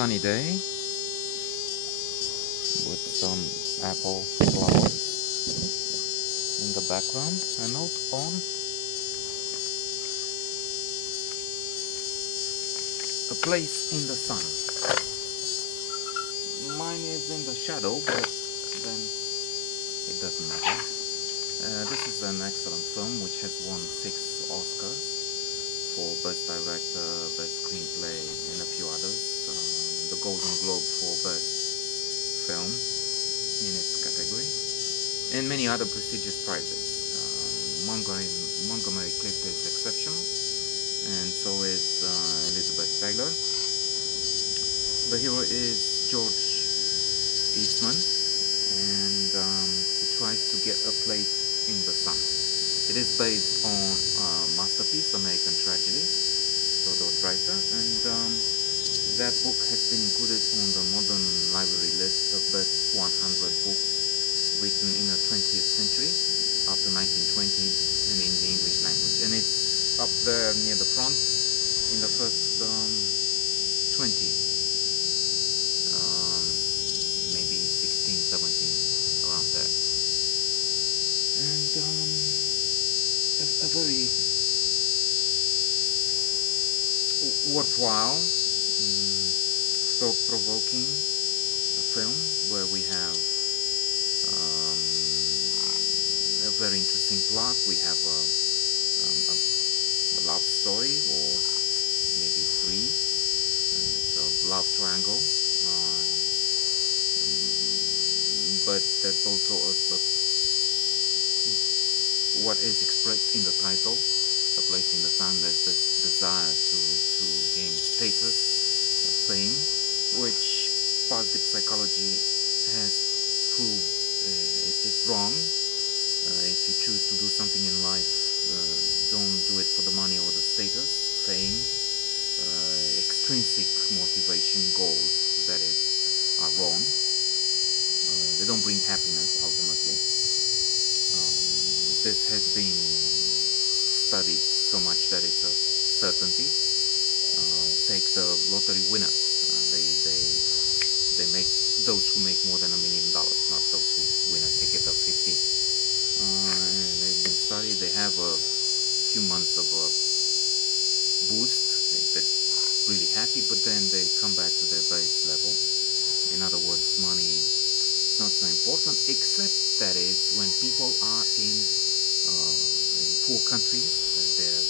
sunny day with some apple flowers in the background. A note on a place in the sun. Mine is in the shadow, but then it doesn't matter. This is an excellent film which has won 6 Oscars for Best Director, Best Screenplay, and a few others. The Golden Globe for Best Film in its category, and many other prestigious prizes. Montgomery Clift is exceptional, and so is Elizabeth Taylor. The hero is George Eastman, and he tries to get a place in the sun. It is based on a masterpiece, American Tragedy, Theodore Dreiser, and that book has been included on the Modern Library list of best 100 books written in the 20th century after 1920 and in the English language. And it's up there near the front in the first 20, maybe 16, 17, around there. And a very worthwhile, thought-provoking film where we have a very interesting plot. We have a love story, or maybe 3. It's a love triangle, but that's also what is expressed in the title, A Place in the Sun. There's this desire to gain status, fame, which positive psychology has proved it's wrong. If you choose to do something in life, don't do it for the money or the status, fame, extrinsic motivation, goals, that is, are wrong. They don't bring happiness, ultimately. This has been studied so much that it's a certainty. Take the lottery winners. They make those who make more than $1 million, not those who win a ticket of 50. And they've been studied. They have a few months of a boost. They're really happy, but then they come back to their base level. In other words, money is not so important, except that is when people are in poor countries, and they're in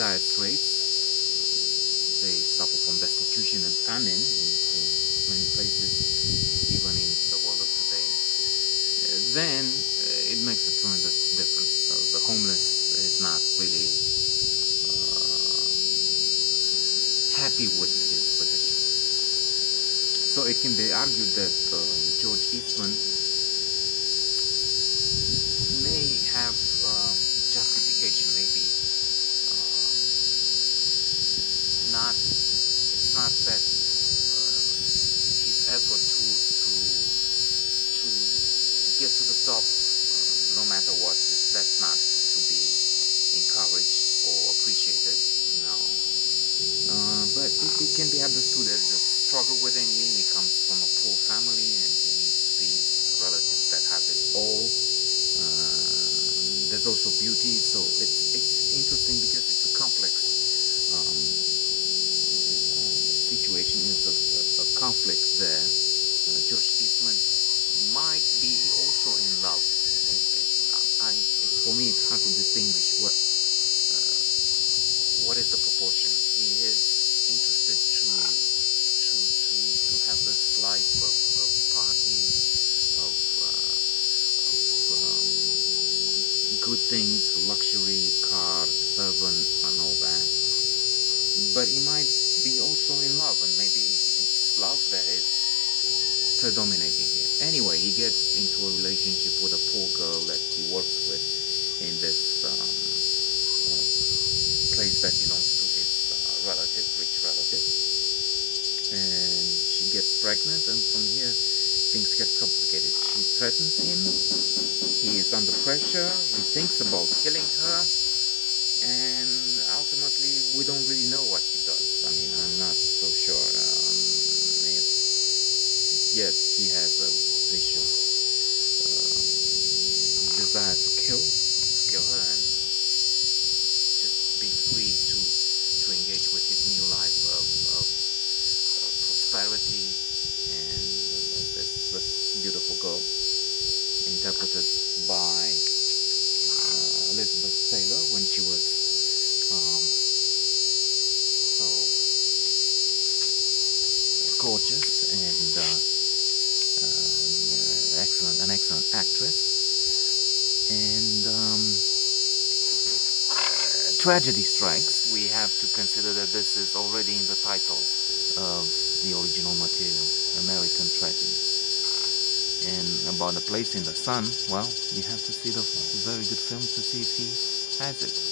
dire straits. They suffer from destitution and famine in many places, even in the world of today. Then it makes a tremendous difference. So the homeless is not really happy with his position. So it can be argued that George Eastman may have justification, maybe not. It's not that his effort to get to the top, no matter what, that's not to be encouraged or appreciated. No, but it can be understood as a struggle within him. He comes from a poor family, and he meets these relatives that have it all. There's also beauty, so it's interesting because it's a complex situation. It's a conflict there. George Eastman might be also in love. For me, it's hard to distinguish what is the proportion. He is interested to have this life of parties, of good things, luxury, cars, servant, and all that. But he might be also in love, and maybe it's love that is predominating here. Anyway, he gets into a relationship with a poor girl that he works with in this place that belongs to his rich relative, and she gets pregnant, and from here things get complicated. She threatens him. He is under pressure. He thinks about killing her, and ultimately we don't really know what he does. I mean, I'm tragedy strikes, we have to consider that this is already in the title of the original material, American Tragedy. And about A Place in the Sun, well, you have to see the very good film to see if he has it.